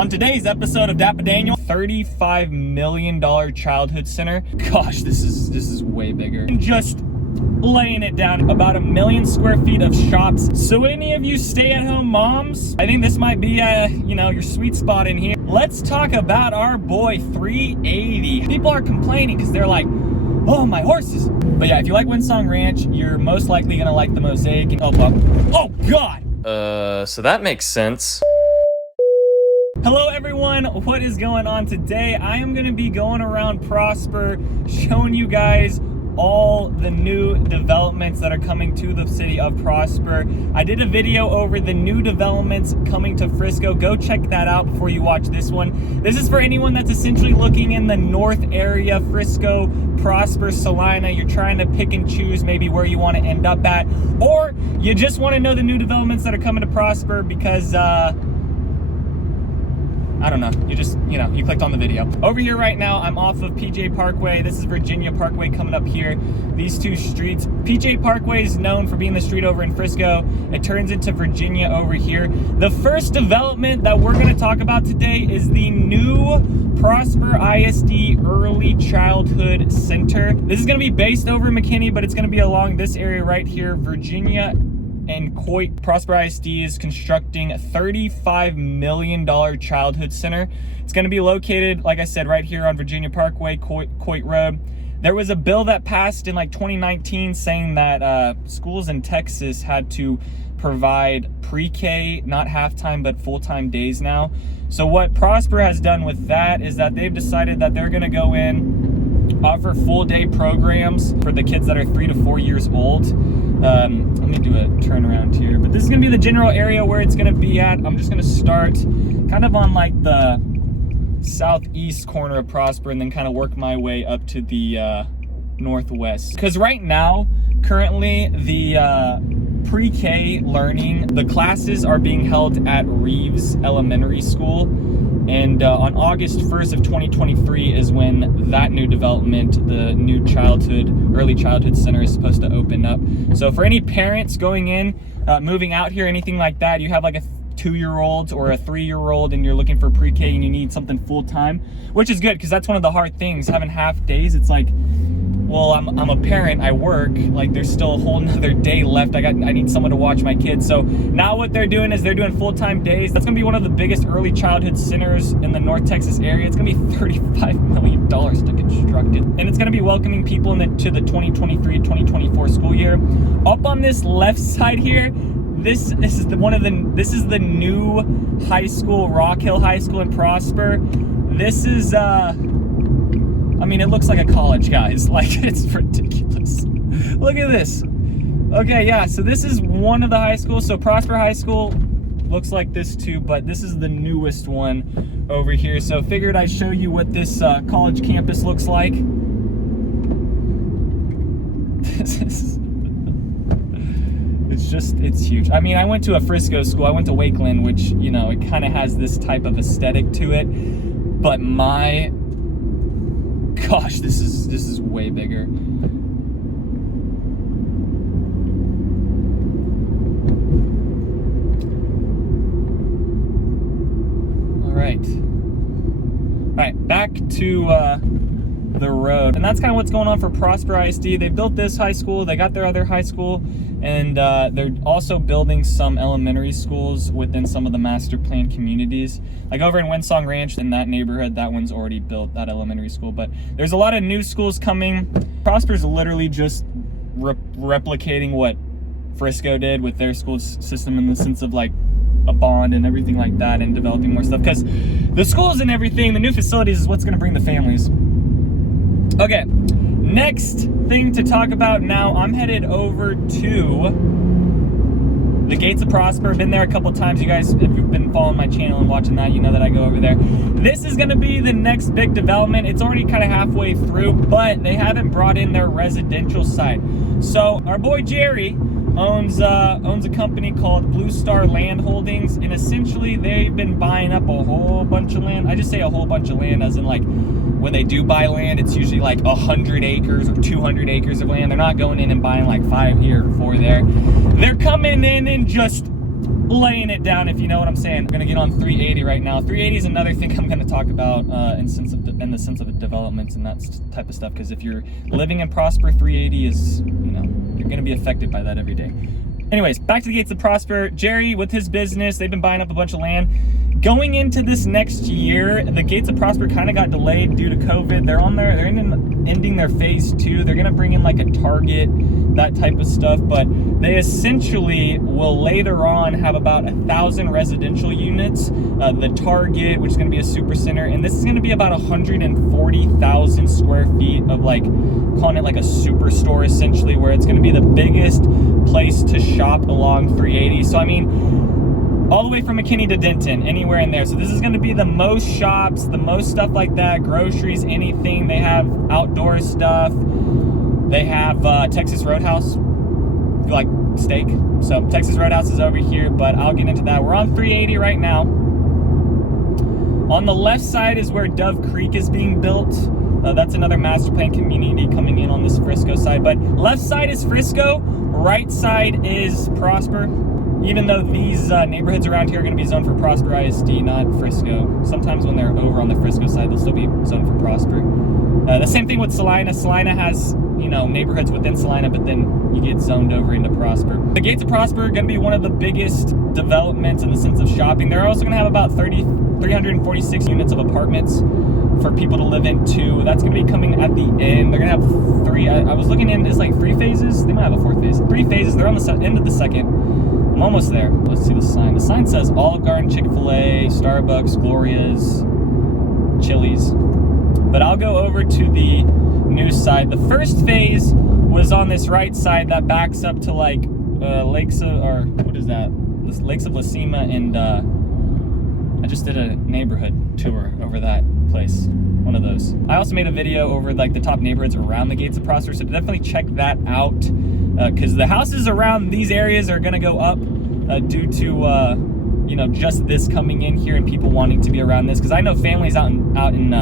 On today's episode of DAPA.DANIEL, $35 million childhood center. Gosh, this is way bigger. And just laying it down, about 1 million square feet of shops. So any of you stay-at-home moms, I think this might be your sweet spot in here. Let's talk about our boy 380. People are complaining because they're like, oh, my horses. But yeah, if you like Windsong Ranch, you're most likely gonna like the mosaic. Oh God. So that makes sense. Hello everyone, what is going on today? I am going to be going around Prosper showing you guys all the new developments that are coming to the city of Prosper. I did a video over the new developments coming to Frisco. Go check that out before you watch this one. This is for anyone that's essentially looking in the north area, Frisco, Prosper, Salina. You're trying to pick and choose maybe where you want to end up at, or you just want to know the new developments that are coming to Prosper because I don't know, you clicked on the video. Over here right now, I'm off of PJ Parkway. This is Virginia Parkway coming up here. These two streets. PJ Parkway is known for being the street over in Frisco. It turns into Virginia over here. The first development that we're gonna talk about today is the new Prosper ISD Early Childhood Center. This is gonna be based over in McKinney, but it's gonna be along this area right here, Virginia and Coit. Prosper ISD is constructing a $35 million childhood center. It's going to be located, like I said, right here on Virginia Parkway, Coit Road. There was a bill that passed in like 2019 saying that schools in Texas had to provide pre-K, not half-time, but full-time days now. So what Prosper has done with that is that they've decided that they're going to go in, offer full-day programs for the kids that are 3 to 4 years old. Let me do a turnaround here, but this is gonna be the general area where it's gonna be at. I'm just gonna start kind of on like the southeast corner of Prosper and then kind of work my way up to the northwest. Because right now, currently, the pre-K learning, the classes are being held at Reeves Elementary School. And on August 1st of 2023 is when that new development, the new early childhood center is supposed to open up. So for any parents going in, moving out here, anything like that, you have like a 2-year-old or a 3-year-old and you're looking for pre-K and you need something full-time, which is good because that's one of the hard things, having half days. It's like, well, I'm a parent, I work, like there's still a whole nother day left. I need someone to watch my kids. So now what they're doing is they're doing full-time days. That's gonna be one of the biggest early childhood centers in the North Texas area. It's gonna be $35 million to construct it. And it's gonna be welcoming people to the 2023-2024 school year. Up on this left side here, this is the new high school, Rock Hill High School in Prosper. This is it looks like a college, guys. Like, it's ridiculous. Look at this. Okay, yeah, so this is one of the high schools. So Prosper High School looks like this too, but this is the newest one over here. So figured I'd show you what this college campus looks like. It's huge. I mean, I went to a Frisco school. I went to Wakeland, which, it kind of has this type of aesthetic to it. But my gosh, this is way bigger. All right, back to the road. And that's kind of what's going on for Prosper ISD. They built this high school, they got their other high school, and they're also building some elementary schools within some of the master plan communities. Like over in Windsong Ranch, in that neighborhood, that one's already built, that elementary school. But there's a lot of new schools coming. Prosper's literally just replicating what Frisco did with their school system in the sense of like a bond and everything like that, and developing more stuff. Because the schools and everything, the new facilities is what's gonna bring the families. Okay, next thing to talk about now, I'm headed over to the Gates of Prosper. Been there a couple times. You guys, if you've been following my channel and watching that, you know that I go over there. This is gonna be the next big development. It's already kind of halfway through, but they haven't brought in their residential side. So our boy Jerry owns a company called Blue Star Land Holdings, and essentially they've been buying up a whole bunch of land. I just say a whole bunch of land as in like when they do buy land, it's usually like 100 acres or 200 acres of land. They're not going in and buying like 5 here or 4 there. They're coming in and just laying it down, if you know what I'm saying. We're gonna get on 380 right now. 380 is another thing I'm gonna talk about in the sense of developments and that type of stuff, because if you're living in Prosper, 380 is, you're gonna be affected by that every day. Anyways, back to the Gates of Prosper. Jerry, with his business, they've been buying up a bunch of land. Going into this next year, the Gates of Prosper kind of got delayed due to COVID. They're ending their phase 2. They're gonna bring in like a Target, that type of stuff, but they essentially will later on have about 1,000 residential units. The Target, which is gonna be a super center, and this is gonna be about 140,000 square feet of calling it like a superstore essentially, where it's gonna be the biggest place to shop along 380. So I mean, all the way from McKinney to Denton, anywhere in there. So this is gonna be the most shops, the most stuff like that, groceries, anything. They have outdoor stuff. They have Texas Roadhouse, if you like steak. So Texas Roadhouse is over here, but I'll get into that. We're on 380 right now. On the left side is where Dove Creek is being built. That's another master plan community coming in on this Frisco side. But left side is Frisco, right side is Prosper. Even though these neighborhoods around here are going to be zoned for Prosper ISD, not Frisco. Sometimes when they're over on the Frisco side, they'll still be zoned for Prosper. The same thing with Salina. Salina has, neighborhoods within Salina, but then you get zoned over into Prosper. The Gates of Prosper are going to be one of the biggest developments in the sense of shopping. They're also going to have about 346 units of apartments for people to live in too. That's going to be coming at the end. They're going to have 3, I was looking in, it's like 3 phases. They might have a 4th phase. 3 phases. They're on the end of the 2nd. I'm almost there. Let's see the sign. The sign says Olive Garden, Chick-fil-A, Starbucks, Gloria's, Chili's. But I'll go over to the new side. The first phase was on this right side that backs up to Lakes of, or what is that? This Lakes of Lacima, and I just did a neighborhood tour over that place. One of those. I also made a video over the top neighborhoods around the Gates of Prosper, so definitely check that out, because the houses around these areas are going to go up due to just this coming in here and people wanting to be around this, because I know families out in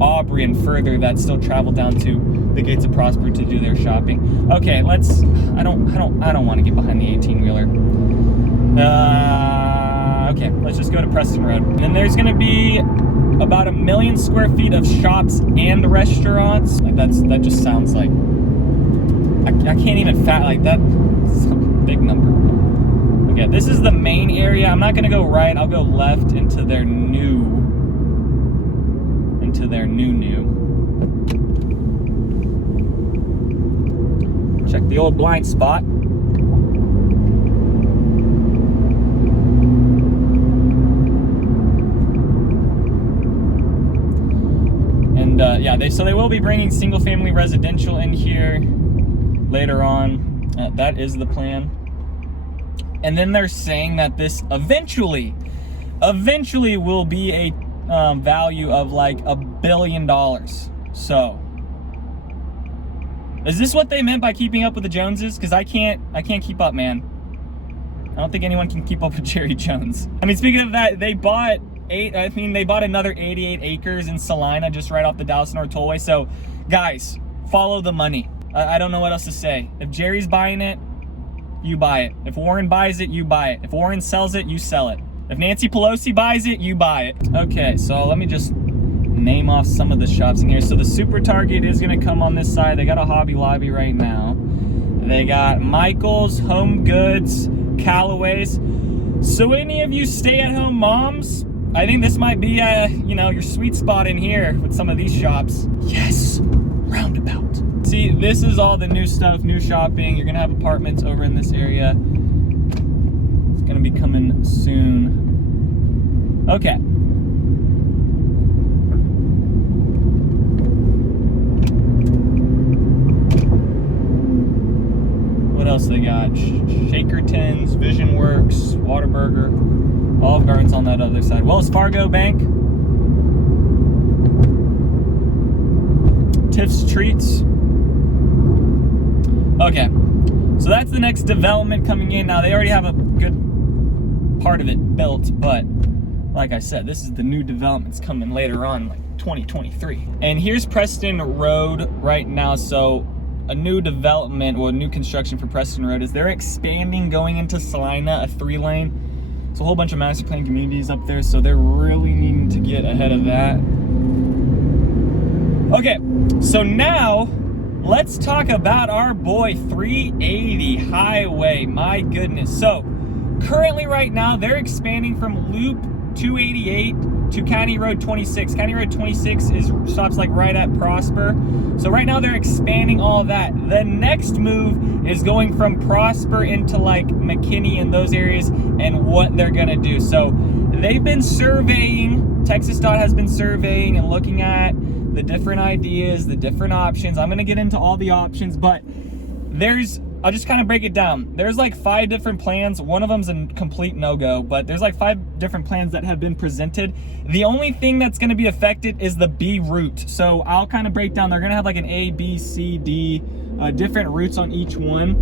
Aubrey and further that still travel down to the Gates of Prosper to do their shopping. Okay, I don't want to get behind the 18-wheeler. Okay, let's just go to Preston Road. And then there's going to be about 1 million square feet of shops and restaurants. That just sounds like I can't even that's a big number. Okay, this is the main area. I'm not gonna go right. I'll go left into their new. Check the old blind spot. Yeah, so they will be bringing single-family residential in here later on. That is the plan. And then they're saying that this eventually will be a value of $1 billion. So, is this what they meant by keeping up with the Joneses? Because I can't keep up, man. I don't think anyone can keep up with Jerry Jones. I mean, speaking of that, they bought another 88 acres in Salina, just right off the Dallas North Tollway. So, guys, follow the money. I don't know what else to say. If Jerry's buying it, you buy it. If Warren buys it, you buy it. If Warren sells it, you sell it. If Nancy Pelosi buys it, you buy it. Okay, so let me just name off some of the shops in here. So the Super Target is gonna come on this side. They got a Hobby Lobby right now. They got Michael's, Home Goods, Callaway's. So any of you stay-at-home moms, I think this might be, your sweet spot in here with some of these shops. Yes, roundabout. See, this is all the new stuff, new shopping. You're gonna have apartments over in this area. It's gonna be coming soon. Okay. What else they got? Shakertons, Vision Works, Whataburger, Olive Garden's on that other side. Wells Fargo Bank, Tiff's Treats. Okay, so that's the next development coming in. Now, they already have a good part of it built, but like I said, this is the new developments coming later on, 2023. And here's Preston Road right now. So a new development, or new construction for Preston Road is they're expanding going into Salina, a 3-lane. It's a whole bunch of master plan communities up there, so they're really needing to get ahead of that. Okay, so now let's talk about our boy 380 highway. My goodness. So currently right now they're expanding from Loop 288 to County Road 26. County Road 26 stops like right at Prosper. So right now they're expanding all that. The next move is going from Prosper into like McKinney and those areas and what they're gonna do. So they've been surveying, Texas DOT has been surveying and looking at the different ideas, the different options. I'm gonna get into all the options, but I'll just kind of break it down. There's like 5 different plans. One of them's a complete no-go, but there's like 5 different plans that have been presented. The only thing that's gonna be affected is the B route. So I'll kind of break down, they're gonna have like an A, B, C, D, different routes on each one.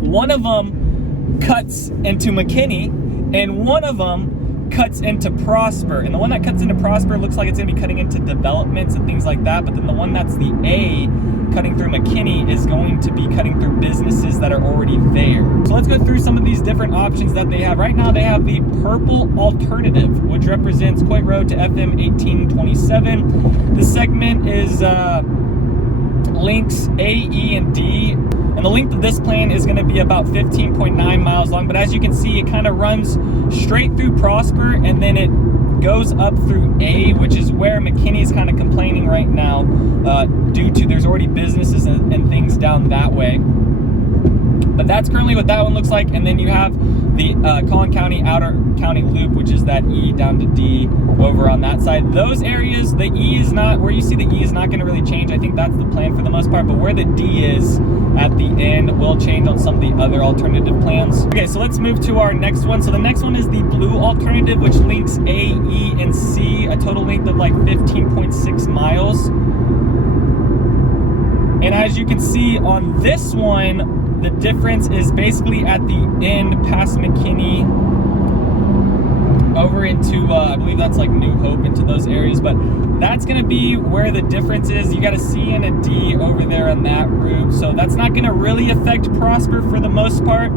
One of them cuts into McKinney, and one of them cuts into Prosper, and the one that cuts into Prosper looks like it's going to be cutting into developments and things like that, but then the one that's the A cutting through McKinney is going to be cutting through businesses that are already there. So let's go through some of these different options that they have. Right now they have the purple alternative, which represents Coit Road to FM 1827. The segment is links A, E, and D. And the length of this plan is going to be about 15.9 miles long. But as you can see, it kind of runs straight through Prosper, and then it goes up through A, which is where McKinney is kind of complaining right now due to there's already businesses and things down that way. But that's currently what that one looks like. And then you have the Collin County Outer County Loop, which is that E down to D over on that side. Those areas, the E is not, where you see the E is not going to really change. I think that's the plan for the most part, but where the D is at the end will change on some of the other alternative plans. Okay, so let's move to our next one. So the next one is the blue alternative, which links A, E, and C, a total length of like 15.6 miles. And as you can see on this one, the difference is basically at the end past McKinney over into, I believe that's like New Hope, into those areas, but that's going to be where the difference is. You got a C and a D over there on that route, so that's not going to really affect Prosper for the most part.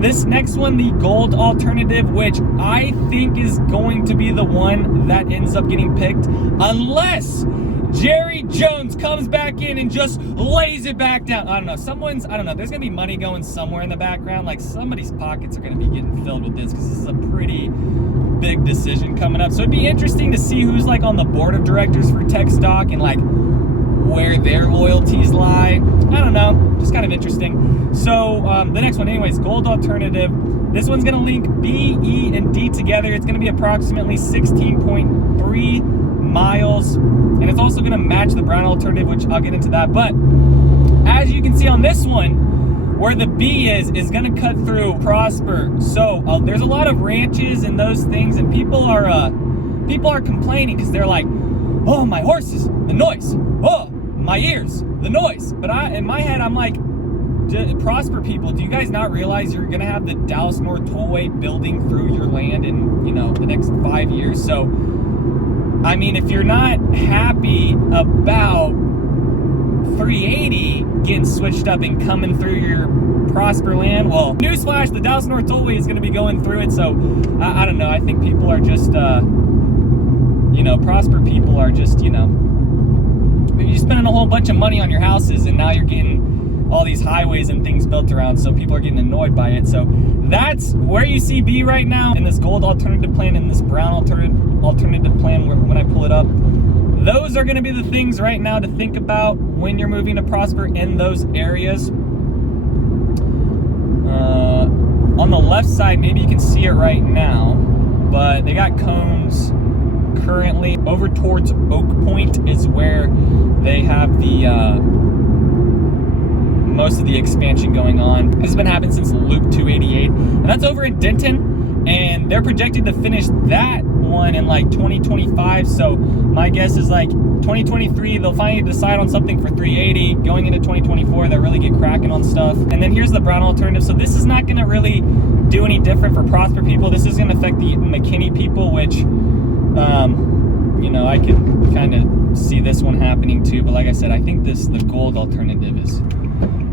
This next one, the gold alternative, which I think is going to be the one that ends up getting picked, unless Jerry Jones comes back in and just lays it back down. I don't know, there's gonna be money going somewhere in the background. Like somebody's pockets are gonna be getting filled with this, because this is a pretty big decision coming up. So it'd be interesting to see who's like on the board of directors for TxDOT and like where their loyalties lie. I don't know, just kind of interesting. So the next one, anyways, gold alternative. This one's gonna link B, E, and D together. It's gonna be approximately 16.3 miles, and it's also gonna match the brown alternative, which I'll get into that. But as you can see on this one, where the B is gonna cut through Prosper. So there's a lot of ranches and those things, and people are complaining because they're like, oh, my horses, the noise, oh, my ears, the noise. But in my head, I'm like, Prosper people, do you guys not realize you're gonna have the Dallas North Tollway building through your land in, the next 5 years? So I mean, if you're not happy about 380 getting switched up and coming through your Prosper land, well, newsflash, the Dallas North Tollway is going to be going through it. So I don't know. I think people are just, Prosper people are just, you're spending a whole bunch of money on your houses, and now you're getting all these highways and things built around, so people are getting annoyed by it. So that's where you see B right now in this gold alternative plan and this brown alternative plan when I pull it up. Those are going to be the things right now to think about when you're moving to Prosper in those areas. On the left side, maybe you can see it right now, but they got cones currently. Over towards Oak Point is where they have the most of the expansion going on. This has been happening since Loop 288, and that's over in Denton, and they're projected to finish that one in like 2025. So my guess is like 2023 they'll finally decide on something for 380. Going into 2024 they'll really get cracking on stuff. And then here's the brown alternative. So this is not going to really do any different for Prosper people. This is going to affect the McKinney people, which I could kind of see this one happening too. But like I said, I think the gold alternative is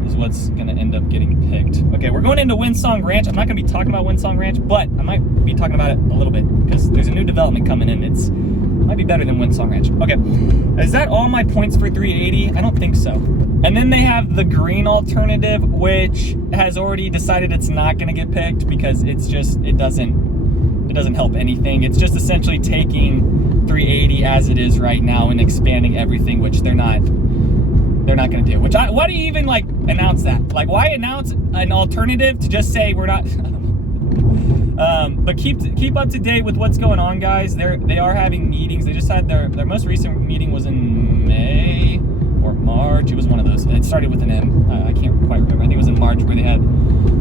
is what's gonna end up getting picked. Okay, we're going into Windsong Ranch. I'm not gonna be talking about Windsong Ranch, but I might be talking about it a little bit because there's a new development coming in. It might be better than Windsong Ranch. Okay, is that all my points for 380? I don't think so. And then they have the green alternative, which has already decided it's not gonna get picked because it's just, it doesn't help anything. It's just essentially taking 380 as it is right now and expanding everything, which they're not going to do. Why do you even like announce that? Like, why announce an alternative to just say we're not? But keep up to date with what's going on, guys. They are having meetings. They just had their most recent meeting was in May or March. It was one of those. It started with an M. I can't quite remember. I think it was in March where they had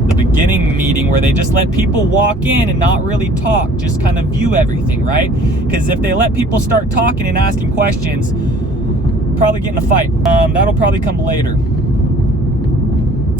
the beginning meeting where they just let people walk in and not really talk, just kind of view everything, right? Because if they let people start talking and asking questions, probably get in a fight. That'll probably come later.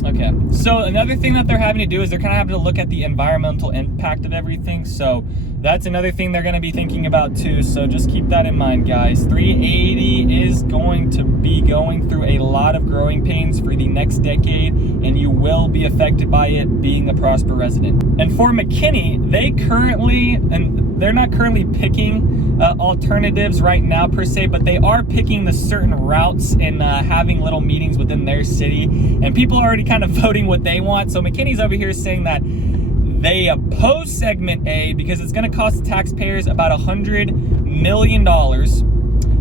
Okay, so another thing that they're having to do is they're kind of having to look at the environmental impact of everything. So that's another thing they're going to be thinking about too. So just keep that in mind, guys. 380 is going to be going through a lot of growing pains for the next decade, and you will be affected by it being a Prosper resident. And for McKinney, they're not currently picking alternatives right now per se, but they are picking the certain routes and having little meetings within their city, and people are already kind of voting what they want. So McKinney's over here saying that they oppose segment A because it's going to cost taxpayers about $100 million.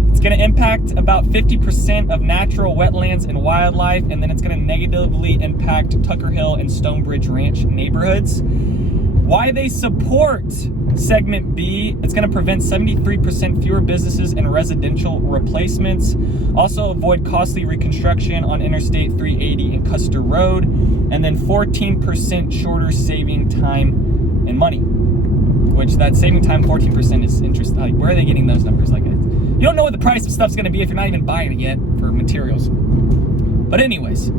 It's going to impact about 50% of natural wetlands and wildlife, and then it's going to negatively impact Tucker Hill and Stonebridge Ranch neighborhoods. Why they support segment B, it's going to prevent 73% fewer businesses and residential replacements. Also avoid costly reconstruction on Interstate 380 and Custer Road, and then 14% shorter saving time and money. Which that saving time 14% is interesting. Like, where are they getting those numbers? Like, you don't know what the price of stuff's going to be if you're not even buying it yet for materials. But anyways,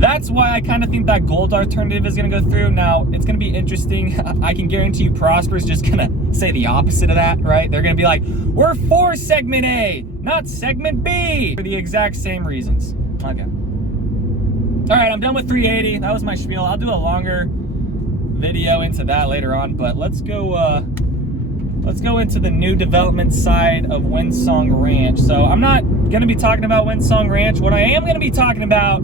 that's why I kind of think that gold alternative is going to go through. Now, it's going to be interesting. I can guarantee you Prosper's just going to say the opposite of that, right? They're going to be like, we're for segment A, not segment B, for the exact same reasons. Okay. All right, I'm done with 380. That was my spiel. I'll do a longer video into that later on, but let's go into the new development side of Windsong Ranch. So I'm not going to be talking about Windsong Ranch. What I am going to be talking about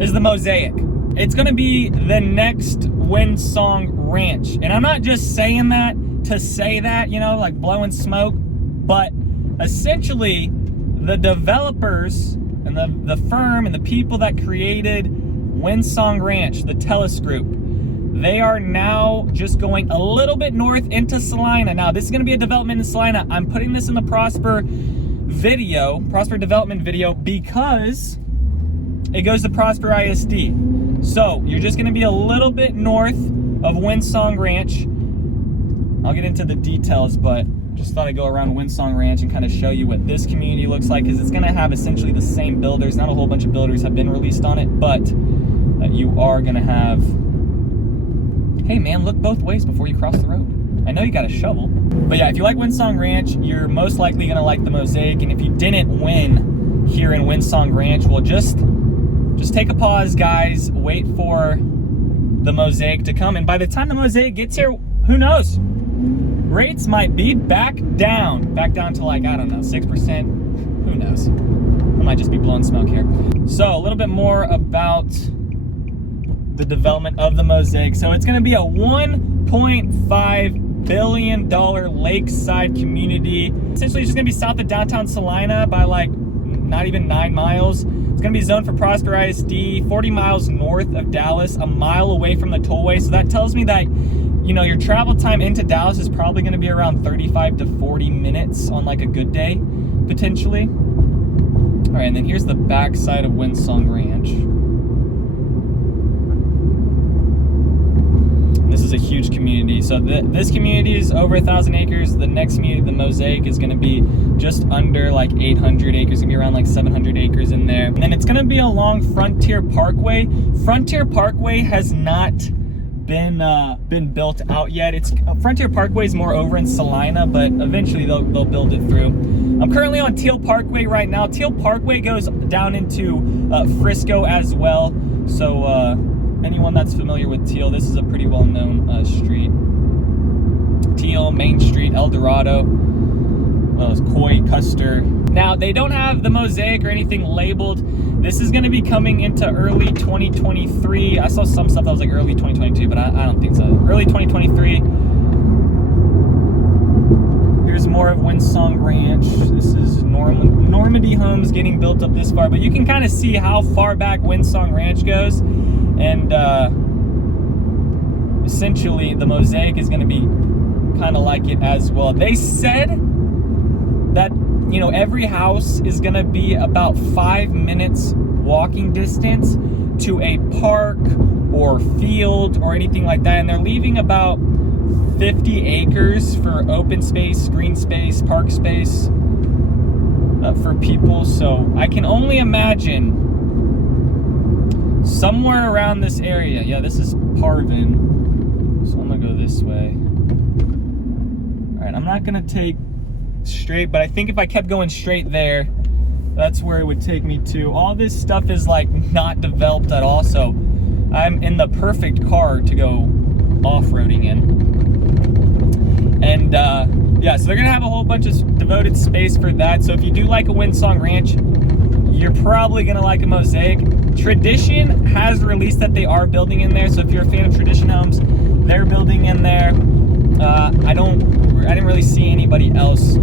is the Mosaic. It's going to be the next Windsong Ranch. And I'm not just saying that to say that, you know, like blowing smoke, but essentially the developers and the firm and the people that created Windsong Ranch, the Telus Group, they are now just going a little bit north into Salina. Now, this is going to be a development in Salina. I'm putting this in the Prosper development video, because it goes to Prosper ISD. So you're just going to be a little bit north of Windsong Ranch. I'll get into the details, but just thought I'd go around Windsong Ranch and kind of show you what this community looks like, because it's going to have essentially the same builders. Not a whole bunch of builders have been released on it, but you are going to have... Hey man, look both ways before you cross the road. I know you got a shovel. But yeah, if you like Windsong Ranch, you're most likely going to like the Mosaic. And if you didn't win here in Windsong Ranch, well, just take a pause, guys. Wait for the Mosaic to come. And by the time the Mosaic gets here, who knows? Rates might be back down to like, I don't know, 6%. Who knows? I might just be blowing smoke here. So a little bit more about the development of the Mosaic. So it's going to be a $1.5 billion lakeside community. Essentially, it's just going to be south of downtown Salina by like not even 9 miles. It's going to be zoned for Prosper ISD, 40 miles north of Dallas, a mile away from the tollway. So that tells me that, you know, your travel time into Dallas is probably going to be around 35 to 40 minutes on like a good day, potentially. All right, and then here's the back side of Windsong Ranch. This is a huge community. So this community is over 1,000 acres. The next community, the Mosaic, is going to be just under like 800 acres. It's going to be around like 700 acres in there. And then it's going to be along Frontier Parkway. Frontier Parkway has not been built out yet. It's Frontier Parkway is more over in Salina, but eventually they'll build it through. I'm currently on Teal Parkway right now. Teal Parkway goes down into Frisco as well. So anyone that's familiar with Teal, this is a pretty well-known street. Teal, Main Street, El Dorado, Coy, Custer. Now, they don't have the mosaic or anything labeled. This is going to be coming into early 2023. I saw some stuff that was like early 2022, but I don't think so. Early 2023. Here's more of Windsong Ranch. This is Normandy homes getting built up this far, but you can kind of see how far back Windsong Ranch goes. And essentially, the mosaic is going to be kind of like it as well. They said that, you know, every house is gonna be about 5 minutes walking distance to a park or field or anything like that, and they're leaving about 50 acres for open space, green space, park space for people. So I can only imagine somewhere around this area. Yeah, this is Parvin, so I'm gonna go this way. All right, I'm not gonna take straight, but I think if I kept going straight there, that's where it would take me to. All this stuff is like not developed at all, so I'm in the perfect car to go off-roading in. And yeah, so they're gonna have a whole bunch of devoted space for that. So if you do like a Windsong Ranch, you're probably gonna like a mosaic. Tradition has released that they are building in there, so if you're a fan of Tradition homes, they're building in there. I didn't really see anybody else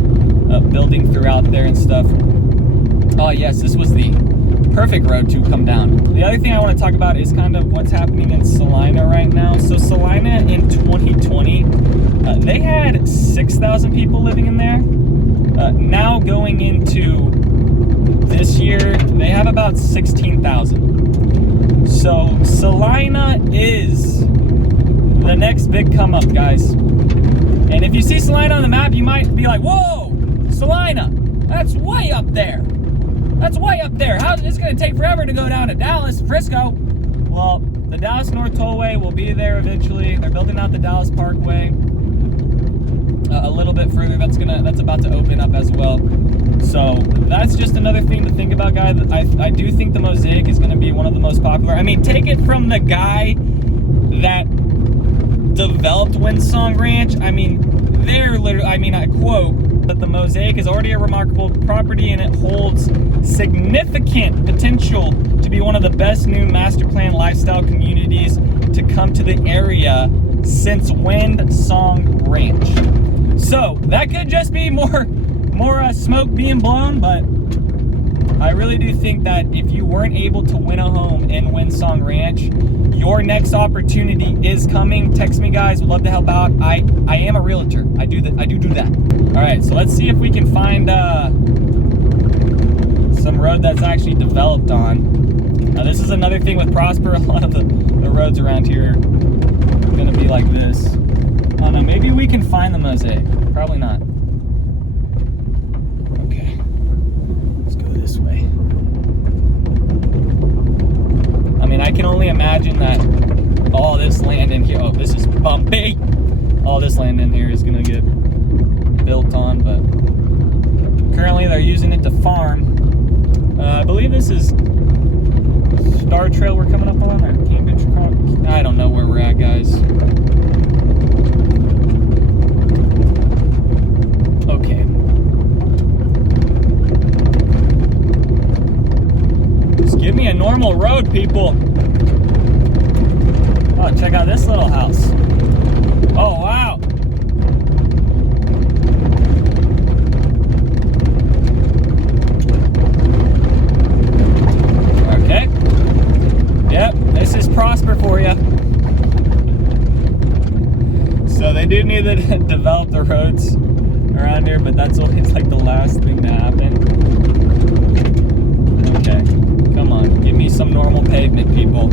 building throughout there and stuff. Oh yes, this was the perfect road to come down. The other thing I want to talk about is kind of what's happening in Salina right now. So Salina in 2020, they had 6,000 people living in there. Now going into this year, they have about 16,000. So Salina is the next big come up, guys. And if you see Salina on the map, you might be like, whoa, Salina, that's way up there. That's way up there. How is this going to take forever to go down to Dallas, Frisco? Well, the Dallas North Tollway will be there eventually. They're building out the Dallas Parkway a little bit further. That's about to open up as well. So that's just another thing to think about, guys. I do think the mosaic is going to be one of the most popular. I mean, take it from the guy that developed Windsong Ranch. I mean, they're literally, I mean, I quote, that the mosaic is already a remarkable property and it holds significant potential to be one of the best new master plan lifestyle communities to come to the area since Windsong Ranch. So that could just be more smoke being blown, but I really do think that if you weren't able to win a home in Windsong Ranch, your next opportunity is coming. Text me, guys. Would love to help out. I am a realtor. I do that. All right, so let's see if we can find some road that's actually developed on. Now, this is another thing with Prosper. A lot of the roads around here are going to be like this. Oh no, maybe we can find the mosaic. Probably not. Okay, let's go this way. I mean, I can only imagine that all this land in here, oh, this is bumpy. All this land in here is gonna get built on, but currently they're using it to farm. I believe this is Star Trail we're coming up on, or Cambridge. I don't know where we're at, guys. Okay. Just give me a normal road, people. Oh, check out this little house. Oh, wow. Okay. Yep, this is Prosper for you. So they do need to develop the roads around here, but that's always like the last thing to happen. Okay, come on, give me some normal pavement, people.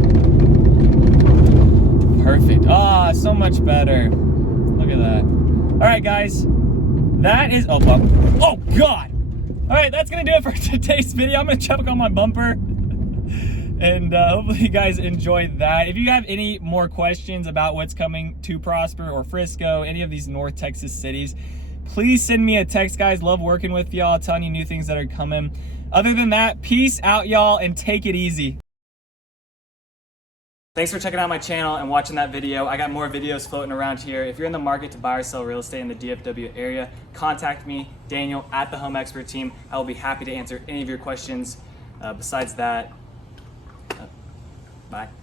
Perfect. Ah, so much better. Look at that. All right, guys, that is, oh God. All right, that's gonna do it for today's video. I'm gonna check on my bumper And hopefully you guys enjoyed that. If you have any more questions about what's coming to Prosper or Frisco, any of these North Texas cities, please send me a text, guys. Love working with y'all, telling you new things that are coming. Other than that, peace out, y'all, and take it easy. Thanks for checking out my channel and watching that video. I got more videos floating around here. If you're in the market to buy or sell real estate in the DFW area, contact me, Daniel, at the Home Expert Team. I will be happy to answer any of your questions. Besides that, bye.